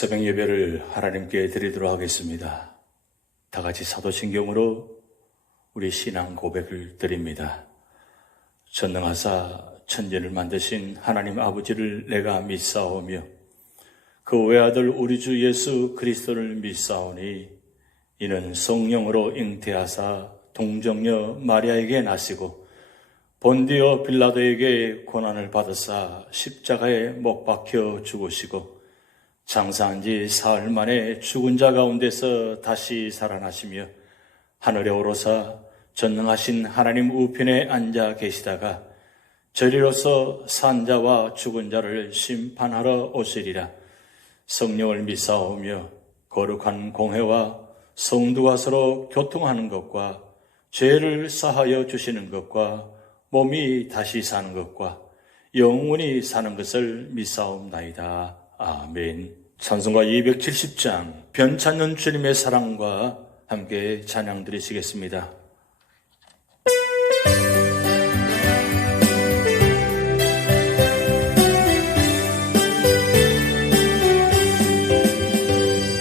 새벽 예배를 하나님께 드리도록 하겠습니다. 다 같이 사도신경으로 우리 신앙 고백을 드립니다. 전능하사 천지를 만드신 하나님 아버지를 내가 믿사오며 그 외아들 우리 주 예수 그리스도를 믿사오니 이는 성령으로 잉태하사 동정녀 마리아에게 나시고 본디오 빌라도에게 고난을 받으사 십자가에 못 박혀 죽으시고 장사한 지 사흘 만에 죽은 자 가운데서 다시 살아나시며 하늘에 오르사 전능하신 하나님 우편에 앉아 계시다가 저리로서 산 자와 죽은 자를 심판하러 오시리라. 성령을 믿사오며 거룩한 공회와 성도가 서로 교통하는 것과 죄를 사하여 주시는 것과 몸이 다시 사는 것과 영원히 사는 것을 믿사옵나이다. 아멘. 찬송가 270장 변찮는 주님의 사랑과 함께 찬양 드리시겠습니다.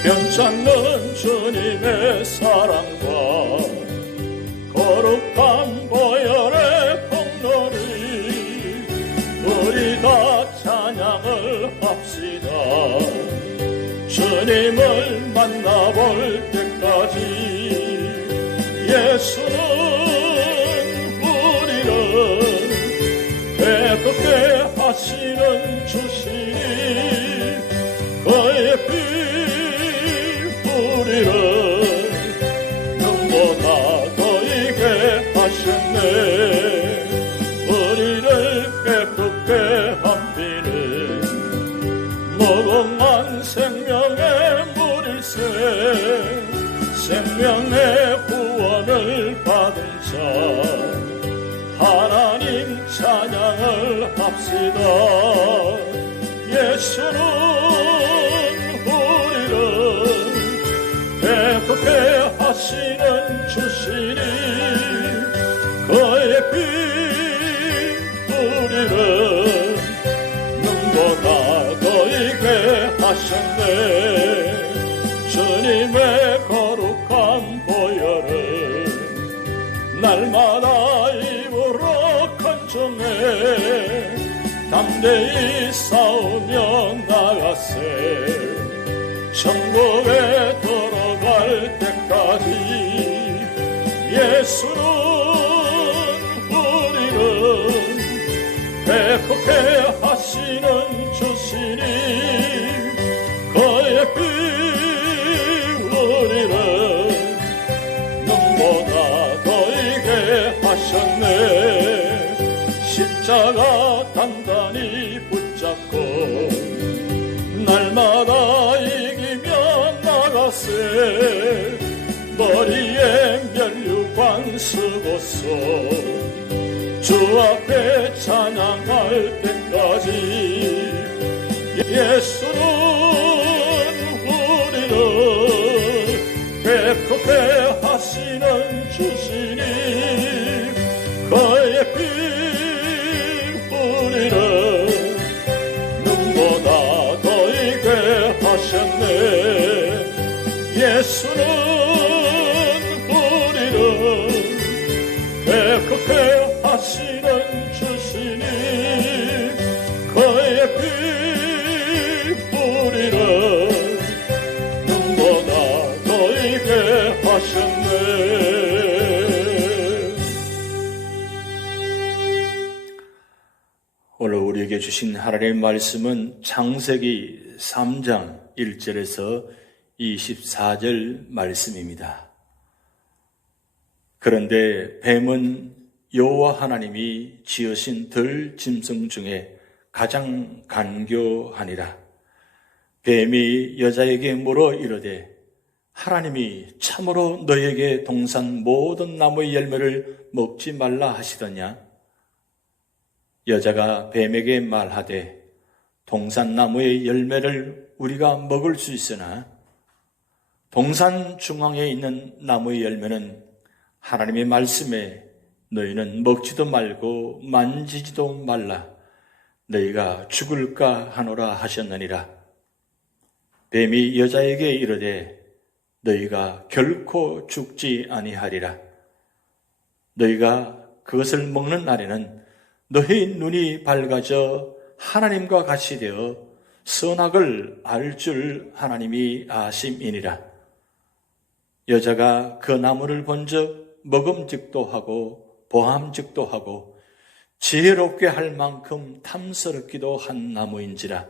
변찮는 주님의 사랑과 거룩한 보혈의 공로를 우리 다 찬양을 합시다. 주님을 만나볼 때까지 예수는 우리를 배급게 하시는 주시니 그의 피 우리를 눈보다 더이게 하셨네. 우리를 배급게 한 피는 무궁한 생명의 물일세. 생명의 구원을 받은 자 하나님 찬양을 합시다. 예수는 우리를 배급게 하시는 주시니 그의 피 우리를 눈보다 더이게 하셨네. 주님의 거룩한 보혈을 날마다 입으로 간청해 담대히 싸우며 나가세. 천국에 들어갈 때까지 예수는 우리를 배급게 하시는 주시니 그의 피 우리를 눈보다 더이게 하셨네. 십자가 단단히 붙잡고 날마다 이기며 나가세. 머리에 면류관 쓰고서 주 앞에 찬양할 때까지 예수는 우리를 배급게 하시는 주시니 그의 피 우리를 눈보다 더이게 하셨네. 예수는 우리를 배급게 하시는 주시니 그의 피 우리를 눈보다 더이게 하셨네. 오늘 우리에게 주신 하나님의 말씀은 창세기 3장 1절에서 24절 말씀입니다. 그런데 뱀은 여호와 하나님이 지으신 들 짐승 중에 가장 간교하니라. 뱀이 여자에게 물어 이르되 하나님이 참으로 너에게 동산 모든 나무의 열매를 먹지 말라 하시더냐? 여자가 뱀에게 말하되 동산 나무의 열매를 우리가 먹을 수 있으나 동산 중앙에 있는 나무의 열매는 하나님의 말씀에 너희는 먹지도 말고 만지지도 말라 너희가 죽을까 하노라 하셨느니라. 뱀이 여자에게 이르되 너희가 결코 죽지 아니하리라. 너희가 그것을 먹는 날에는 너희 눈이 밝아져 하나님과 같이 되어 선악을 알 줄 하나님이 아심이니라. 여자가 그 나무를 본즉 먹음직도 하고 보암직도 하고 지혜롭게 할 만큼 탐스럽기도 한 나무인지라.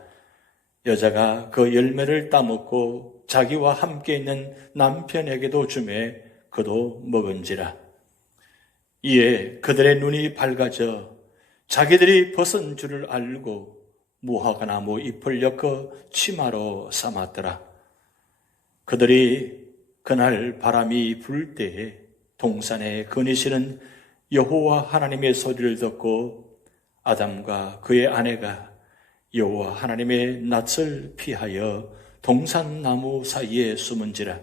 여자가 그 열매를 따먹고 자기와 함께 있는 남편에게도 주매 그도 먹은지라. 이에 그들의 눈이 밝아져 자기들이 벗은 줄을 알고 무화과나무 잎을 엮어 치마로 삼았더라. 그들이 그날 바람이 불 때에 동산에 거니시는 여호와 하나님의 소리를 듣고 아담과 그의 아내가 여호와 하나님의 낯을 피하여 동산나무 사이에 숨은지라.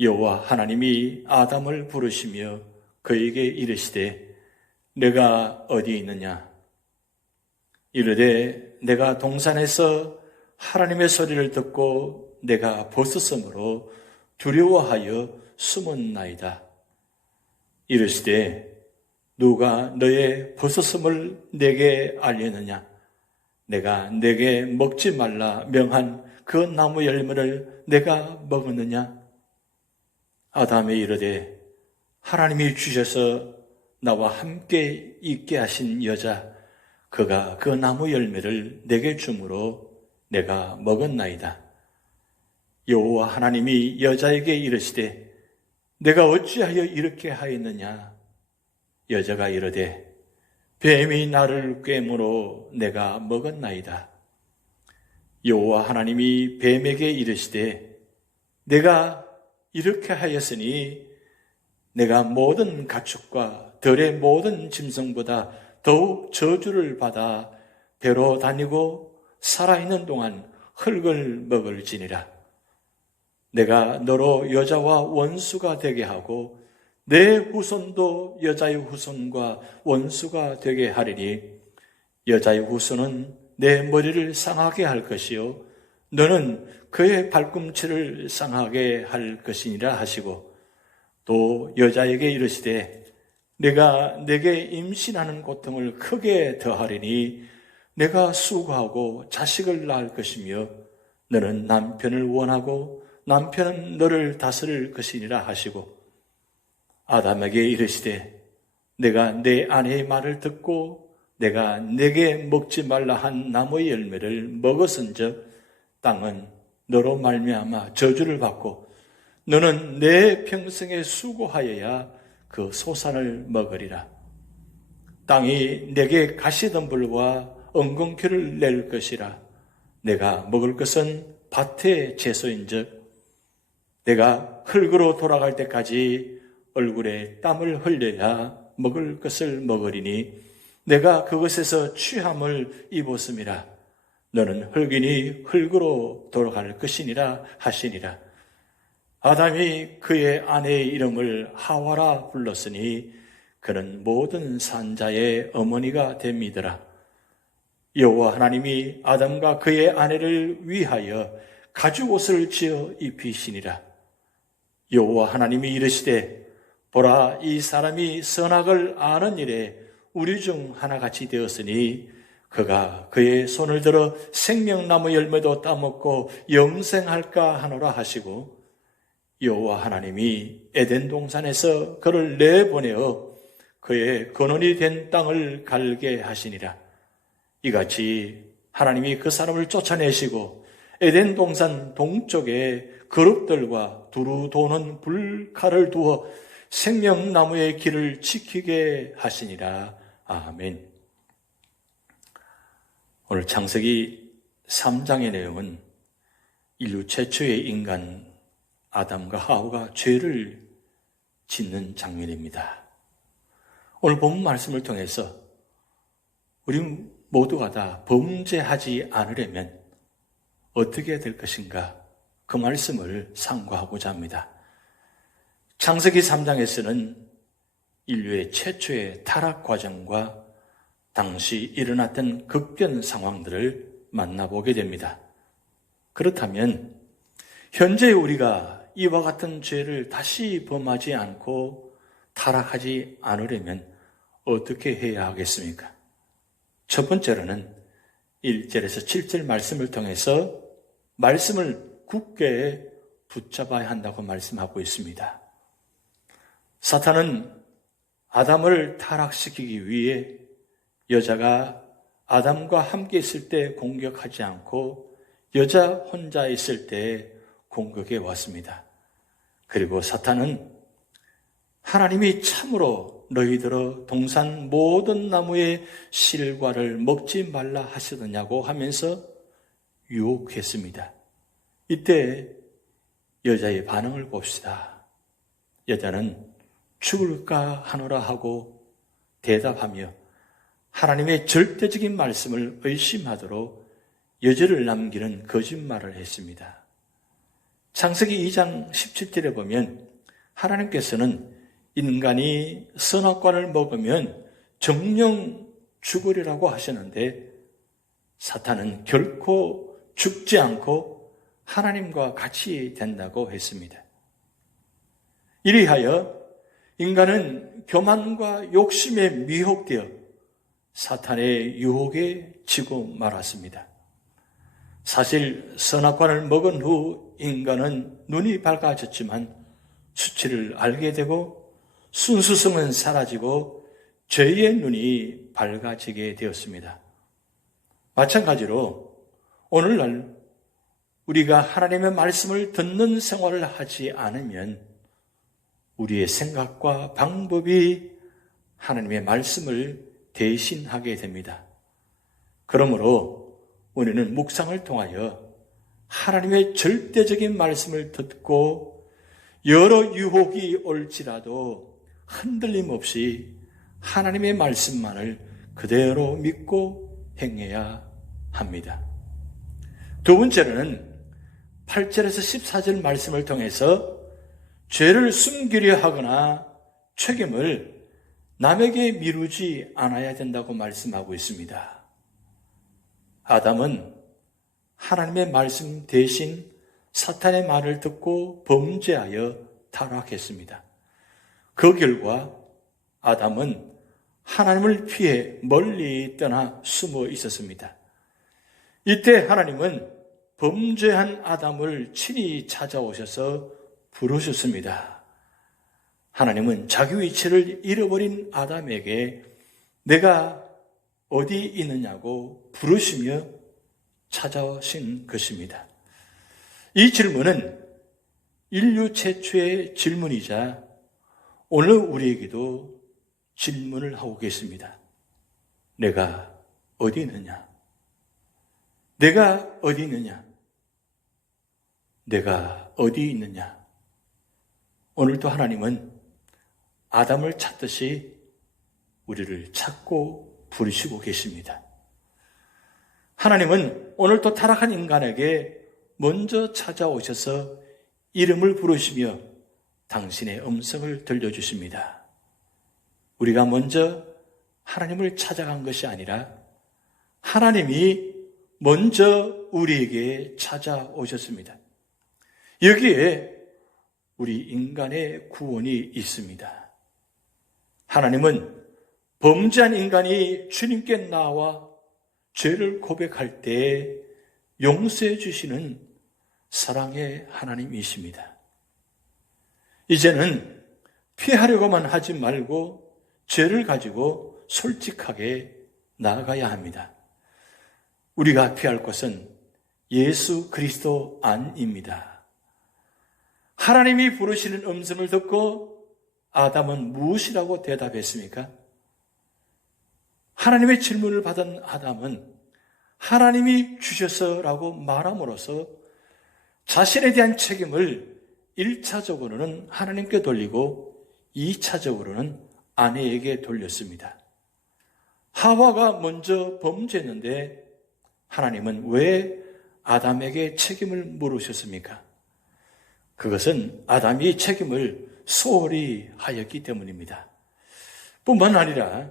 여호와 하나님이 아담을 부르시며 그에게 이르시되 내가 어디 있느냐? 이르되 내가 동산에서 하나님의 소리를 듣고 내가 벗었으므로 두려워하여 숨었나이다. 이르시되 누가 너의 벗었음을 내게 알렸느냐? 내가 내게 먹지 말라 명한 그 나무 열매를 내가 먹었느냐? 아담이 이르되 하나님이 주셔서 나와 함께 있게 하신 여자 그가 그 나무 열매를 내게 주므로 내가 먹었나이다. 여호와 하나님이 여자에게 이르시되 내가 어찌하여 이렇게 하였느냐? 여자가 이르되 뱀이 나를 꿰므로 내가 먹었나이다. 여호와 하나님이 뱀에게 이르시되 내가 이렇게 하였으니 내가 모든 가축과 들의 모든 짐승보다 더욱 저주를 받아 배로 다니고 살아있는 동안 흙을 먹을지니라. 내가 너로 여자와 원수가 되게 하고 내 후손도 여자의 후손과 원수가 되게 하리니 여자의 후손은 내 머리를 상하게 할 것이요 너는 그의 발꿈치를 상하게 할 것이니라 하시고 또 여자에게 이르시되 내가 내게 임신하는 고통을 크게 더하리니 내가 수고하고 자식을 낳을 것이며 너는 남편을 원하고 남편은 너를 다스릴 것이니라 하시고 아담에게 이르시되 내가 내 아내의 말을 듣고 내가 내게 먹지 말라 한 나무의 열매를 먹었은즉 땅은 너로 말미암아 저주를 받고 너는 내 평생에 수고하여야 그 소산을 먹으리라. 땅이 내게 가시덤불과 엉겅퀴를 낼 것이라. 내가 먹을 것은 밭의 채소인즉 내가 흙으로 돌아갈 때까지 얼굴에 땀을 흘려야 먹을 것을 먹으리니 내가 그것에서 취함을 입었음이라. 너는 흙이니 흙으로 돌아갈 것이니라 하시니라. 아담이 그의 아내의 이름을 하와라 불렀으니 그는 모든 산자의 어머니가 됨이더라. 여호와 하나님이 아담과 그의 아내를 위하여 가죽옷을 지어 입히시니라. 여호와 하나님이 이르시되 보라 이 사람이 선악을 아는 일에 우리 중 하나같이 되었으니 그가 그의 손을 들어 생명나무 열매도 따먹고 영생할까 하노라 하시고 여호와 하나님이 에덴 동산에서 그를 내보내어 그의 근원이 된 땅을 갈게 하시니라. 이같이 하나님이 그 사람을 쫓아내시고 에덴 동산 동쪽에 그룹들과 두루 도는 불칼을 두어 생명나무의 길을 지키게 하시니라. 아멘. 오늘 창세기 3장의 내용은 인류 최초의 인간 아담과 하와가 죄를 짓는 장면입니다. 오늘 본문 말씀을 통해서 우리 모두가 다 범죄하지 않으려면 어떻게 될 것인가 그 말씀을 상고하고자 합니다. 창세기 3장에서는 인류의 최초의 타락 과정과 당시 일어났던 급변 상황들을 만나보게 됩니다. 그렇다면 현재 우리가 이와 같은 죄를 다시 범하지 않고 타락하지 않으려면 어떻게 해야 하겠습니까? 첫 번째로는 1절에서 7절 말씀을 통해서 말씀을 굳게 붙잡아야 한다고 말씀하고 있습니다. 사탄은 아담을 타락시키기 위해 여자가 아담과 함께 있을 때 공격하지 않고 여자 혼자 있을 때 공격해 왔습니다. 그리고 사탄은 하나님이 참으로 너희들어 동산 모든 나무의 실과를 먹지 말라 하시더냐고 하면서 유혹했습니다. 이때 여자의 반응을 봅시다. 여자는 죽을까 하노라 하고 대답하며 하나님의 절대적인 말씀을 의심하도록 여지를 남기는 거짓말을 했습니다. 창세기 2장 17절에 보면 하나님께서는 인간이 선악과를 먹으면 정령 죽으리라고 하셨는데 사탄은 결코 죽지 않고 하나님과 같이 된다고 했습니다. 이리하여 인간은 교만과 욕심에 미혹되어 사탄의 유혹에 지고 말았습니다. 사실 선악과를 먹은 후 인간은 눈이 밝아졌지만 수치를 알게 되고 순수성은 사라지고 죄의 눈이 밝아지게 되었습니다. 마찬가지로 오늘날 우리가 하나님의 말씀을 듣는 생활을 하지 않으면 우리의 생각과 방법이 하나님의 말씀을 대신하게 됩니다. 그러므로 우리는 묵상을 통하여 하나님의 절대적인 말씀을 듣고 여러 유혹이 올지라도 흔들림 없이 하나님의 말씀만을 그대로 믿고 행해야 합니다. 두 번째로는 8절에서 14절 말씀을 통해서 죄를 숨기려 하거나 책임을 남에게 미루지 않아야 된다고 말씀하고 있습니다. 아담은 하나님의 말씀 대신 사탄의 말을 듣고 범죄하여 타락했습니다. 그 결과 아담은 하나님을 피해 멀리 떠나 숨어 있었습니다. 이때 하나님은 범죄한 아담을 친히 찾아오셔서 부르셨습니다. 하나님은 자기 위치를 잃어버린 아담에게 내가 어디 있느냐고 부르시며 찾아오신 것입니다. 이 질문은 인류 최초의 질문이자 오늘 우리에게도 질문을 하고 계십니다. 내가 어디 있느냐? 내가 어디 있느냐? 내가 어디 있느냐? 오늘도 하나님은 아담을 찾듯이 우리를 찾고 부르시고 계십니다. 하나님은 오늘도 타락한 인간에게 먼저 찾아오셔서 이름을 부르시며 당신의 음성을 들려주십니다. 우리가 먼저 하나님을 찾아간 것이 아니라 하나님이 먼저 우리에게 찾아오셨습니다. 여기에 우리 인간의 구원이 있습니다. 하나님은 범죄한 인간이 주님께 나와 죄를 고백할 때 용서해 주시는 사랑의 하나님이십니다. 이제는 피하려고만 하지 말고 죄를 가지고 솔직하게 나아가야 합니다. 우리가 피할 것은 예수 그리스도 안입니다. 하나님이 부르시는 음성을 듣고 아담은 무엇이라고 대답했습니까? 하나님의 질문을 받은 아담은 하나님이 주셔서라고 말함으로써 자신에 대한 책임을 1차적으로는 하나님께 돌리고 2차적으로는 아내에게 돌렸습니다. 하와가 먼저 범죄했는데 하나님은 왜 아담에게 책임을 물으셨습니까? 그것은 아담이 책임을 소홀히 하였기 때문입니다. 뿐만 아니라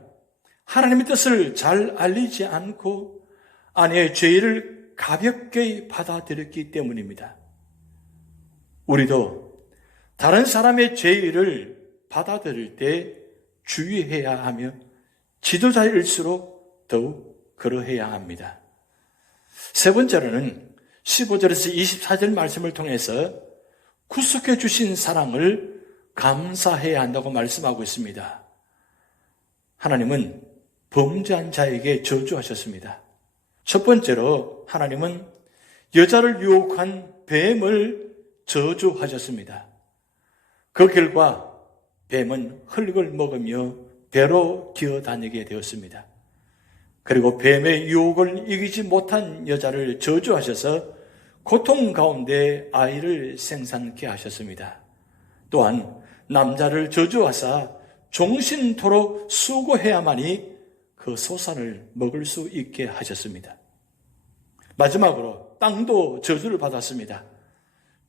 하나님의 뜻을 잘 알리지 않고 아내의 죄를 가볍게 받아들였기 때문입니다. 우리도 다른 사람의 죄를 받아들일 때 주의해야 하며 지도자일수록 더욱 그러해야 합니다. 세 번째로는 15절에서 24절 말씀을 통해서 구속해 주신 사랑을 감사해야 한다고 말씀하고 있습니다. 하나님은 범죄한 자에게 저주하셨습니다. 첫 번째로 하나님은 여자를 유혹한 뱀을 저주하셨습니다. 그 결과 뱀은 흙을 먹으며 배로 기어다니게 되었습니다. 그리고 뱀의 유혹을 이기지 못한 여자를 저주하셔서 고통 가운데 아이를 생산케 하셨습니다. 또한 남자를 저주하사 종신토록 수고해야만이 그 소산을 먹을 수 있게 하셨습니다. 마지막으로 땅도 저주를 받았습니다.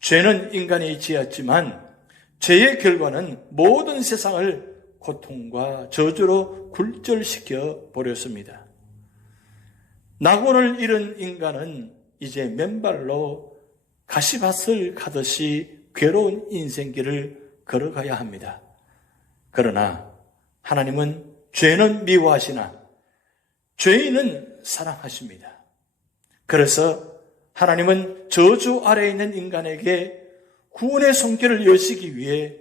죄는 인간이 지었지만 죄의 결과는 모든 세상을 고통과 저주로 굴절시켜 버렸습니다. 낙원을 잃은 인간은 이제 맨발로 가시밭을 가듯이 괴로운 인생길을 걸어가야 합니다. 그러나 하나님은 죄는 미워하시나 죄인은 사랑하십니다. 그래서 하나님은 저주 아래에 있는 인간에게 구원의 손길을 여시기 위해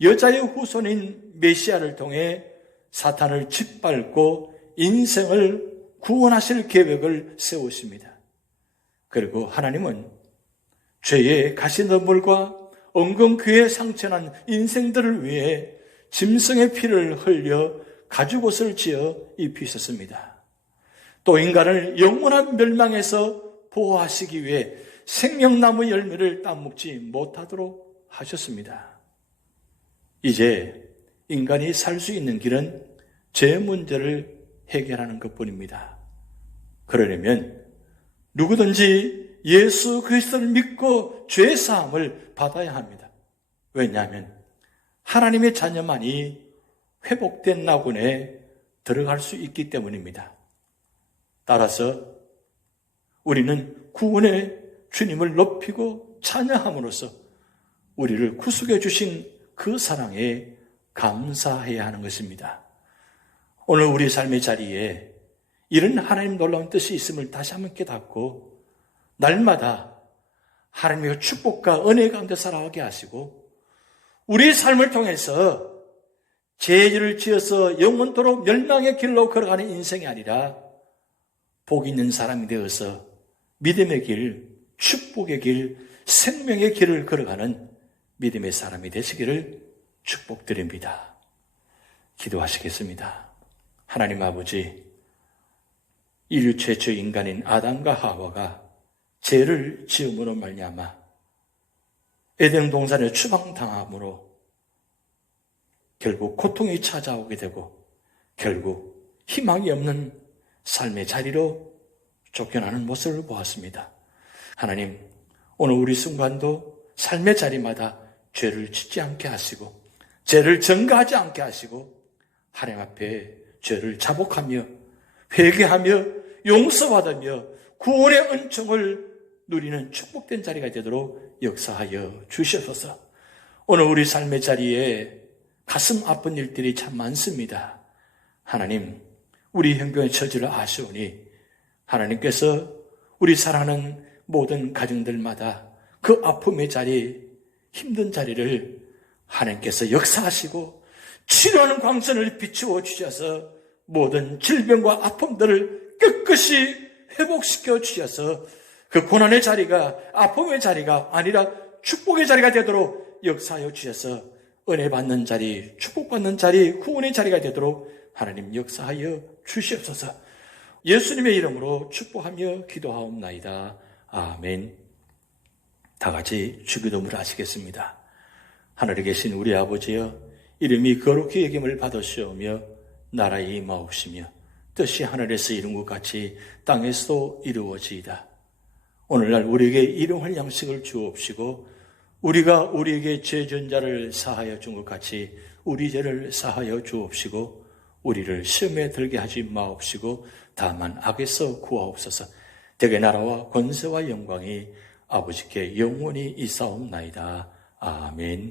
여자의 후손인 메시아를 통해 사탄을 짓밟고 인생을 구원하실 계획을 세우십니다. 그리고 하나님은 죄의 가시덤불과 엉겅퀴에 상처난 인생들을 위해 짐승의 피를 흘려 가죽옷을 지어 입히셨습니다. 또 인간을 영원한 멸망에서 보호하시기 위해 생명나무 열매를 따먹지 못하도록 하셨습니다. 이제 인간이 살 수 있는 길은 죄 문제를 해결하는 것뿐입니다. 그러려면 누구든지 예수 그리스도를 믿고 죄 사함을 받아야 합니다. 왜냐하면 하나님의 자녀만이 회복된 낙원에 들어갈 수 있기 때문입니다. 따라서 우리는 구원의 주님을 높이고 찬양함으로써 우리를 구속해 주신 그 사랑에 감사해야 하는 것입니다. 오늘 우리 삶의 자리에 이런 하나님 놀라운 뜻이 있음을 다시 한번 깨닫고 날마다 하나님의 축복과 은혜 가운데 살아가게 하시고 우리의 삶을 통해서 죄를 지어서 영원토록 멸망의 길로 걸어가는 인생이 아니라 복 있는 사람이 되어서 믿음의 길, 축복의 길, 생명의 길을 걸어가는 믿음의 사람이 되시기를 축복드립니다. 기도하시겠습니다. 하나님 아버지, 인류 최초 인간인 아담과 하와가 죄를 지음으로 말미암아 에덴 동산에 추방당함으로 결국 고통이 찾아오게 되고 결국 희망이 없는 삶의 자리로 쫓겨나는 모습을 보았습니다. 하나님, 오늘 우리 순간도 삶의 자리마다 죄를 짓지 않게 하시고 죄를 전가하지 않게 하시고 하나님 앞에 죄를 자복하며 회개하며 용서받으며 구원의 은총을 누리는 축복된 자리가 되도록 역사하여 주시옵소서. 오늘 우리 삶의 자리에 가슴 아픈 일들이 참 많습니다. 하나님, 우리 형편의 처지를 아시오니 하나님께서 우리 사랑하는 모든 가정들마다 그 아픔의 자리, 힘든 자리를 하나님께서 역사하시고 치료하는 광선을 비추어 주셔서 모든 질병과 아픔들을 깨끗이 회복시켜 주셔서 그 고난의 자리가 아픔의 자리가 아니라 축복의 자리가 되도록 역사하여 주셔서 은혜 받는 자리, 축복받는 자리, 구원의 자리가 되도록 하나님 역사하여 주시옵소서. 예수님의 이름으로 축복하며 기도하옵나이다. 아멘. 다 같이 주기도문을 하시겠습니다. 하늘에 계신 우리 아버지여, 이름이 거룩히 여김을 받으시오며 나라에 임하옵시며 뜻이 하늘에서 이룬 것 같이 땅에서도 이루어지이다. 오늘날 우리에게 일용할 양식을 주옵시고 우리가 우리에게 죄 지은 자를 사하여 준 것 같이 우리 죄를 사하여 주옵시고 우리를 시험에 들게 하지 마옵시고 다만 악에서 구하옵소서. 대개 나라와 권세와 영광이 아버지께 영원히 있사옵나이다. 아멘.